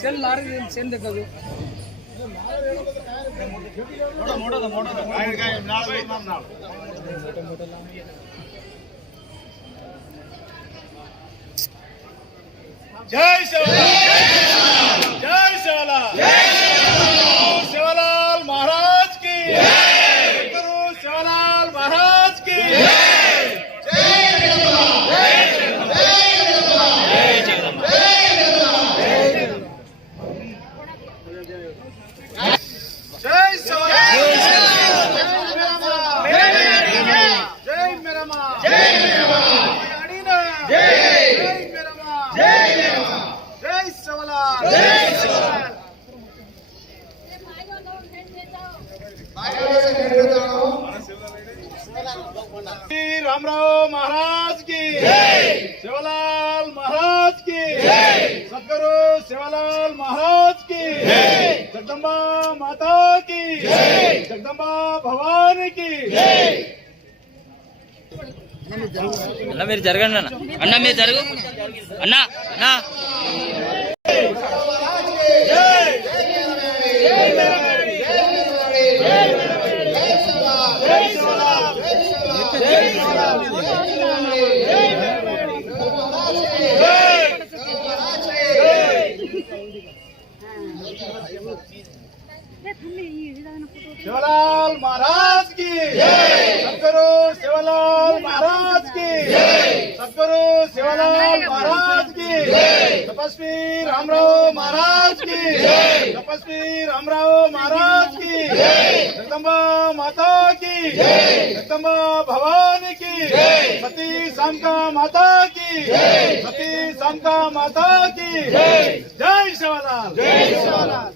Cell लारी cell देखो जय शिवलाल, जय शिवलाल, शिवलाल महाराज की, गुरु शिवलाल महाराज की, रामराव महाराज की, शिवलाल महाराज की, सदगुरु शिवलाल महाराज की, जगदम्बा माता की, जगदम्बा भवानी की। అన్న మీరు జరగండి అన్న మీరు జరుగు అన్న అన్న शिवलाल महाराज की, सदगुरु शिवलाल महाराज की, सदगुरु शिवलाल महाराज की, तपस्वी रामराव महाराज की, तपस्वी रामराव महाराज की, जगदम्बा माता की, जगदम्बा भवानी की, सती शांका माता की, सती शांका माता की। जय शिवलाल, जय शिवलाल।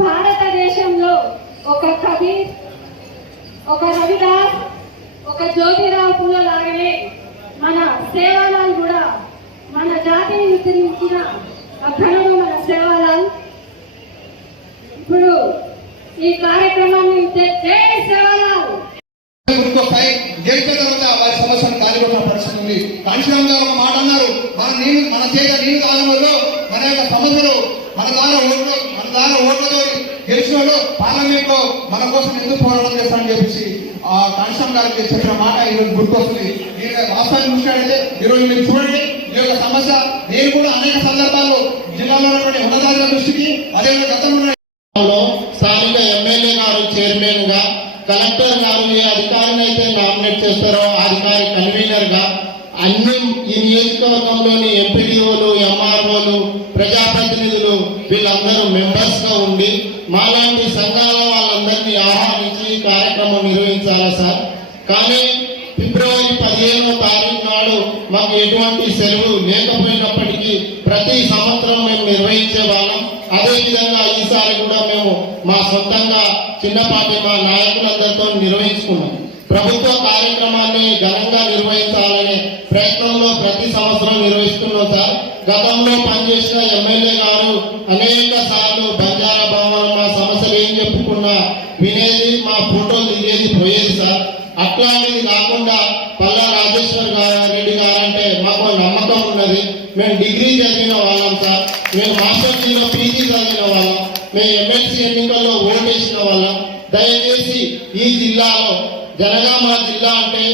భారతదేశంలో ఒక కబీర్, ఒక రవిదాస్, ఒక జ్యోతిరావు పూల లాగానే మన సేవాలాల్ కూడా మన జాతిని విస్తరించిన అఘనుడు మన సేవాలాల్. ఇప్పుడు ఈ కార్యక్రమాన్ని జై సేవాలాల్ గెలిచిన తర్వాత వారి సమస్యను కాలిగొట్టిన పరిస్థితి ఉంది. కాంశీరామ్ గారు ఒక మాట అన్నారు, మన చేత నీళ్ళు తాగడంలో మన యొక్క సమస్యలు మన ద్వారా ఓట్లతో గెలిచిన వాళ్ళు పార్లమెంట్ లో మన కోసం ఎందుకు పోరాటం చేస్తారని చెప్పేసి ఆ కాంశీరామ్ గారికి చెప్పిన మాట ఈరోజు గుర్తొస్తుంది. వాస్తవాన్ని చూసినట్లయితే ఈరోజు మీరు చూడండి, ఈ యొక్క సమస్య నేను కూడా అనేక సందర్భాల్లో జిల్లాలో ఉన్నటువంటి ఉన్నతాధికారుల దృష్టికి, అదేవిధంగా గతంలో స్థానిక ఎమ్మెల్యే గారు చైర్మన్ గా, కలెక్టర్ గారు ఏ అధికారిని అయితే నామినేట్ చేస్తారో అధికారి కన్వీనర్ గా అన్ని ఈ నియోజకవర్గంలోని ఎంపీడీఓలు, ఎంఆర్ఓలు, ప్రజాప్రతినిధులు వీళ్ళందరూ మెంబర్స్ గా ఉండి మాలాంటి సంఘాల వాళ్ళందరినీ ఆహ్వానించి ఈ కార్యక్రమం నిర్వహించాలి సార్. కానీ ఫిబ్రవరి 15వ తారీఖు నాడు మాకు ఎటువంటి సెలవు లేకపోయినప్పటికీ ప్రతి సంవత్సరం మేము నిర్వహించే వాళ్ళం. అదేవిధంగా ఈసారి కూడా మేము మా సొంతంగా చిన్నపాటి మా నాయకులందరితో నిర్వహించుకున్నాం. ప్రభుత్వ కార్యక్రమాన్ని ఘనంగా నిర్వహించాలనే ప్రయత్నంలో ప్రతి సంవత్సరం నిర్వహిస్తున్నాం సార్. గతంలో పనిచేసిన ఎమ్మెల్యే గారు అనేక సార్లు బంజారా భవన్ మా సమస్యలు ఏం చెప్పుకున్నా వినేది, మా ఫోటోలు దిగేది, పోయేది సార్. అట్లాంటిది కాకుండా పల్లా రాజేశ్వర్ రెడ్డి గారంటే మాకు నమ్మకం ఉన్నది. మేము డిగ్రీ చదివిన వాళ్ళం సార్, మేము మాస్టర్ డిగ్రీలో పీజీ చదివిన వాళ్ళం, మేము ఎమ్మెల్సీ ఎన్నికల్లో ఓటేసిన వాళ్ళం. దయచేసి ఈ జిల్లాలో జనగామ జిల్లా అంటే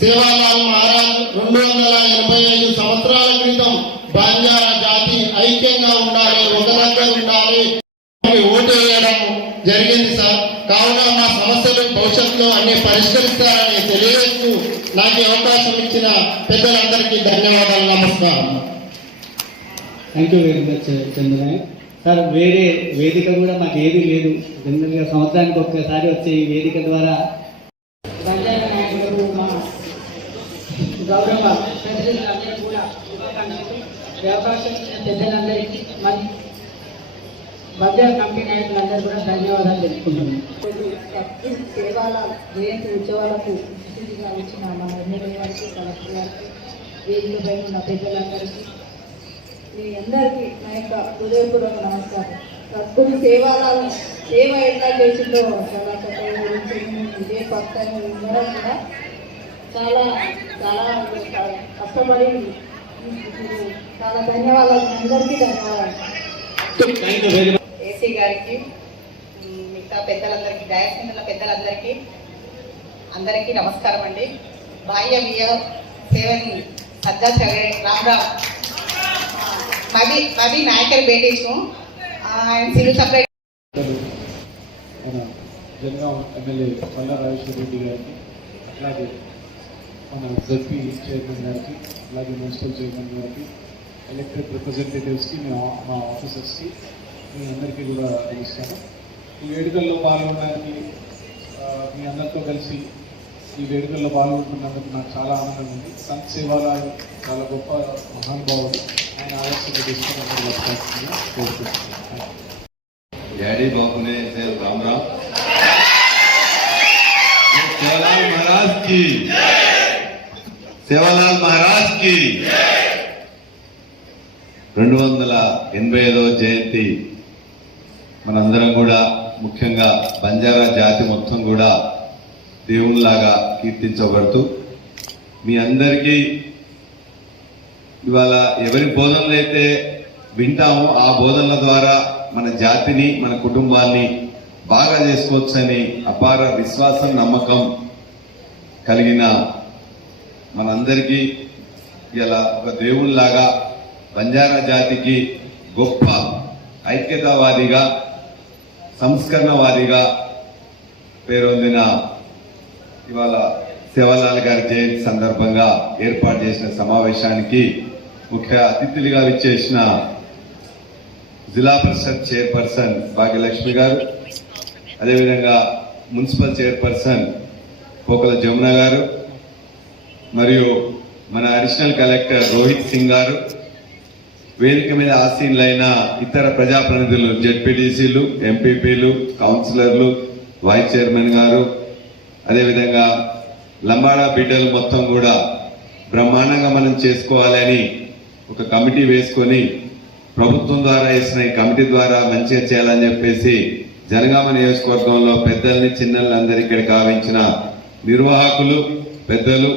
సేవాలాల్ మహారాజ్ 285 సంవత్సరాల క్రితం బంజారా జాతి ఐక్యంగా ఉండాలి, ఒక దగ్గర ఉండాలి ఓటు వేయడం జరిగింది సార్. కావున మా సమస్యలు భవిష్యత్తులో అన్ని పరిష్కరిస్తారని తెలియజేస్తూ నాకు అవకాశం ఇచ్చిన పెద్దలందరికీ ధన్యవాదాలు, నమస్కారం. Thank you very much Chandrababu sir. వేరే వేదిక కూడా మాకు ఏది లేదు. జనరల్గా సంవత్సరానికి ఒక్కసారి వచ్చే ఈ వేదిక ద్వారా బంజారా నాయకులకు, మా గౌరవ ప్రజలందరూ కూడా శుభాకాంక్షలు. ఈ అవకాశం ఇచ్చిన పెద్దలందరికీ మరి బంజారా కమిటీ నాయకులందరూ కూడా ధన్యవాదాలు తెలుపుకుంటున్నాను. సేవాల జయంతి ఉత్సవాలకు అతిథిగా వచ్చిన మన ఎమ్మెల్యే గారికి, కలెక్టర్ గారికి, వేదిక పైన ఉన్న పెద్దలందరికీ, మీ అందరికీ నా యొక్క హృదయపూర్వక నమస్కారం. సద్గురు సేవాల సేవ ఎట్లా చేసిందో చాలా గురించి ఇదే పక్కన ఉండడం కూడా చాలా చాలా కష్టపడి చాలా ధన్యవాదాలు, అందరికీ ధన్యవాదాలు. Thank you very much. AC గారికి, మిగతా పెద్దలందరికీ, డయాస్మెంట్ల పెద్దలందరికీ అందరికీ నమస్కారం అండి. బాహ్య వియ సేవని సజ్జా చగే రామ్ రామ్ मैं भी नायकर बेटे हूँ सिविल सप्लाई మన జనగామ ఎమ్మెల్యే పల్లా రాజేశ్వర రెడ్డి గారికి, అలాగే మన జడ్పీ చైర్మన్ గారికి, అలాగే మున్సిపల్ చైర్మన్ గారికి, ఎలక్టెడ్ రిప్రజెంటేటివ్స్కి, మా ఆఫీసర్స్కి, మీ అందరికీ కూడా నమస్కారం. ఈ వేడుకల్లో పాల్గొనడానికి మీ అందరితో కలిసి ఈ వేడుకల్లో పాల్గొంటున్నందుకు నాకు చాలా ఆనందం ఉంది. సంత్ సేవాలాల్ చాలా గొప్ప మహానుభావుడు. ఆయన ఆలోచన తీసుకుని అందరూ కోరుకుంటున్నాను. डैडी बापू ने राम राम। सेवालाल महाराज की, सेवालाल महाराज की 285వ జయంతి మనందరం కూడా, ముఖ్యంగా బంజారా జాతి మొత్తం కూడా దేవునిలాగా కీర్తించబడుతూ, మీ అందరికీ ఇవాళ ఎవరి బోధనలు అయితే వింటామో ఆ బోధనల ద్వారా మన జాతిని, మన కుటుంబాన్ని బాగా చేసుకోవచ్చని అపార విశ్వాసం, నమ్మకం కలిగిన మనందరికీ ఇలా ఒక దేవుళ్లాగా బంజారా జాతికి గొప్ప ఐక్యతావాదిగా, సంస్కరణవాదిగా పేరొందిన ఇవాళ సేవాలాల్ గారి జయంతి సందర్భంగా ఏర్పాటు చేసిన సమావేశానికి ముఖ్య అతిథులుగా విచ్చేసిన జిల్లా పరిషత్ చైర్పర్సన్ భాగ్యలక్ష్మి గారు, అదేవిధంగా మున్సిపల్ చైర్పర్సన్ పోకల జమున గారు, మరియు మన అడిషనల్ కలెక్టర్ రోహిత్ సింగ్ గారు, వేదిక మీద ఆసీనులైన ఇతర ప్రజాప్రతినిధులు, జెడ్పీటీసీలు, ఎంపీపీలు, కౌన్సిలర్లు, వైస్ చైర్మన్ గారు, అదేవిధంగా లంబాడా బిడ్డలు మొత్తం కూడా బ్రహ్మాండంగా మనం చేసుకోవాలని ఒక కమిటీ వేసుకొని ప్రభుత్వం ద్వారా వేసిన ఈ కమిటీ ద్వారా మంచిగా చేయాలని చెప్పేసి జనగామ నియోజకవర్గంలో పెద్దల్ని, చిన్నలందరూ ఇక్కడికి ఆవించిన నిర్వాహకులు, పెద్దలు,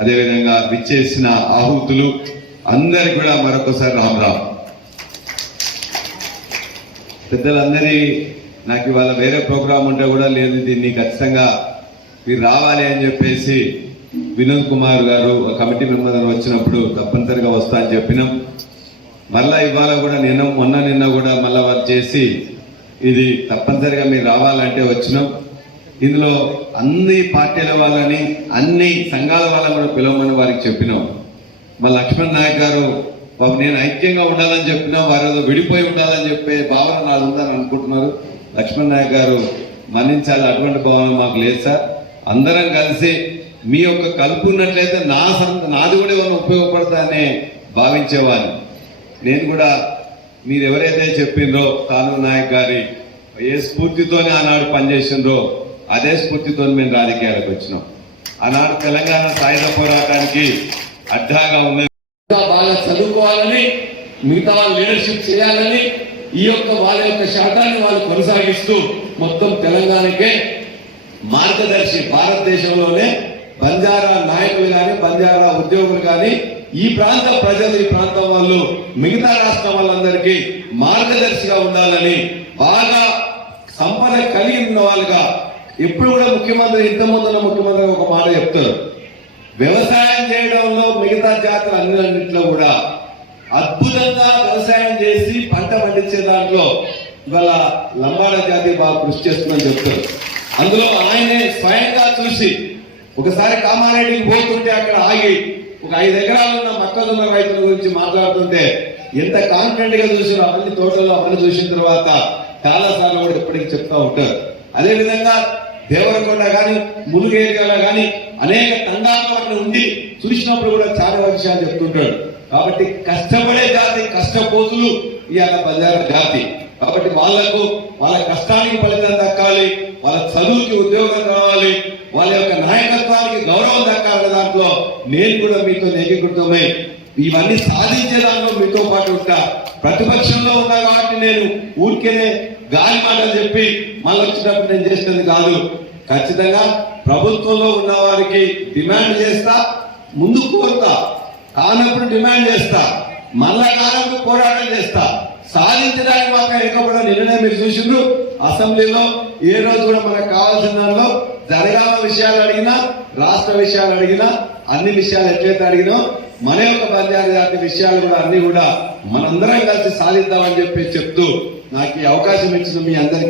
అదేవిధంగా విచ్చేసిన ఆహుతులు అందరికి కూడా మరొకసారి రామ్ రామ్. పెద్దలందరి నాకు ఇవాళ వేరే ప్రోగ్రాం ఉంటే కూడా లేదు, దీన్ని ఖచ్చితంగా మీరు రావాలి అని చెప్పేసి వినోద్ కుమార్ గారు కమిటీ మెంబర్ వచ్చినప్పుడు తప్పనిసరిగా వస్తా అని చెప్పినాం. మళ్ళా ఇవాళ కూడా నిన్న కూడా మళ్ళా వాళ్ళు చేసి ఇది తప్పనిసరిగా మీరు రావాలంటే వచ్చినాం. ఇందులో అన్ని పార్టీల వాళ్ళని అన్ని సంఘాల వాళ్ళని కూడా పిలవమని వారికి చెప్పినాం. మా లక్ష్మణ్ నాయక్ గారు బాబు నేను ఐక్యంగా ఉండాలని చెప్పినా వారు ఏదో విడిపోయి ఉండాలని చెప్పే భావన నాది ఉందని అనుకుంటున్నారు. లక్ష్మణ్ నాయక్ గారు మన్నించాలి, అటువంటి భావన మాకు లేదు సార్. అందరం కలిసి మీ యొక్క కలుపు ఉన్నట్లయితే నాది కూడా ఏమైనా ఉపయోగపడతానే భావించేవాడిని. నేను కూడా మీరు ఎవరైతే చెప్పిండ్రో కానూరు నాయక్ గారి ఏ స్ఫూర్తితోనే ఆనాడు పనిచేసిండ్రో అదే స్ఫూర్తితో మేము రాజకీయాలకు వచ్చినాం. ఆనాడు తెలంగాణ సాయుధ పోరాటానికి అడ్డాగా ఉన్నది. బాగా చదువుకోవాలని, మిగతా వాళ్ళు లీడర్షిప్ చేయాలని, ఈ యొక్క వాళ్ళ యొక్క శాతాన్ని వాళ్ళు కొనసాగిస్తూ మొత్తం తెలంగాణకే మార్గదర్శి. భారతదేశంలోనే బంజారా నాయకులు కానీ బంజారా ఉద్యోగులు కానీ ఈ ప్రాంత ప్రజలు, ఈ ప్రాంతం వాళ్ళు మిగతా రాష్ట్రం వాళ్ళందరికీ మార్గదర్శిగా ఉండాలని బాగా సంపద కలిగి ఉన్న వాళ్ళుగా ఎప్పుడు కూడా ముఖ్యమంత్రి ఇంతకుముందున్న ముఖ్యమంత్రి ఒక మాట చెప్తారు, వ్యవసాయం చేయడంలో మిగతా జాతులు అన్నింటిలో కూడా అద్భుతంగా వ్యవసాయం చేసి పంట పండించే దాంట్లో ఇవాళ లంబాడ జాతి బాగా కృషి చేస్తుందని చెప్తారు. అందులో ఆయనే స్వయంగా చూసి ఒకసారి కామారెడ్డికి పోతుంటే అక్కడ ఆగి ఒక 5 ఎకరాలున్న మొక్కజొన్న రైతుల గురించి మాట్లాడుతుంటే ఎంత కాన్ఫిడెంట్ గా చూసినా అవన్నీ తోటలో అవన్నీ చూసిన తర్వాత చాలా సార్లు కూడా ఇప్పటికీ చెప్తా ఉంటారు. అదేవిధంగా దేవరకొండ కానీ ములుగేరియాల కానీ అనేక తండాలు ఉండి చూసినప్పుడు కూడా చాలా విషయాలు చెప్తుంటాడు. కాబట్టి కష్టపడే జాతి, కష్టపోతులు ఇవాళ బంజారా జాతి. కాబట్టి వాళ్లకు వాళ్ళ కష్టానికి ఫలితం దక్కాలి, వాళ్ళ చదువుకి ఉద్యోగం రావాలి, వాళ్ళ యొక్క నాయకత్వానికి గౌరవం దక్కాలి. దాంట్లో నేను కూడా మీతో ఏకీకృతమై ఇవన్నీ సాధించే దాంట్లో మీతో పాటు ఉంటా. ప్రతిపక్షంలో ఉన్నా కాబట్టి నేను ఊరికేనే గాలి మాటలు చెప్పి మళ్ళీ వచ్చినప్పుడు నేను చేసినది కాదు. ఖచ్చితంగా ప్రభుత్వంలో ఉన్న వారికి డిమాండ్ చేస్తా, ముందు కోరుతా, కానప్పుడు డిమాండ్ చేస్తా, మళ్ళా కానప్పుడు పోరాటం చేస్తా. సాధించడానికి మాత్రం ఎక్కకుండా నిన్ననే మీరు చూసిండ్రు అసెంబ్లీలో ఏ రోజు కూడా మనకు కావాల్సిన దానిలో జరగాల విషయాలు అడిగినా, రాష్ట్ర విషయాలు అడిగినా, అన్ని విషయాలు ఎట్లయితే అడిగినో మన యొక్క బంజారా జాతి విషయాలు కూడా అన్ని కూడా మనందరం కలిసి సాధిద్దామని చెప్పి చెప్తూ నాకు ఈ అవకాశం ఇచ్చిన మీ అందరికీ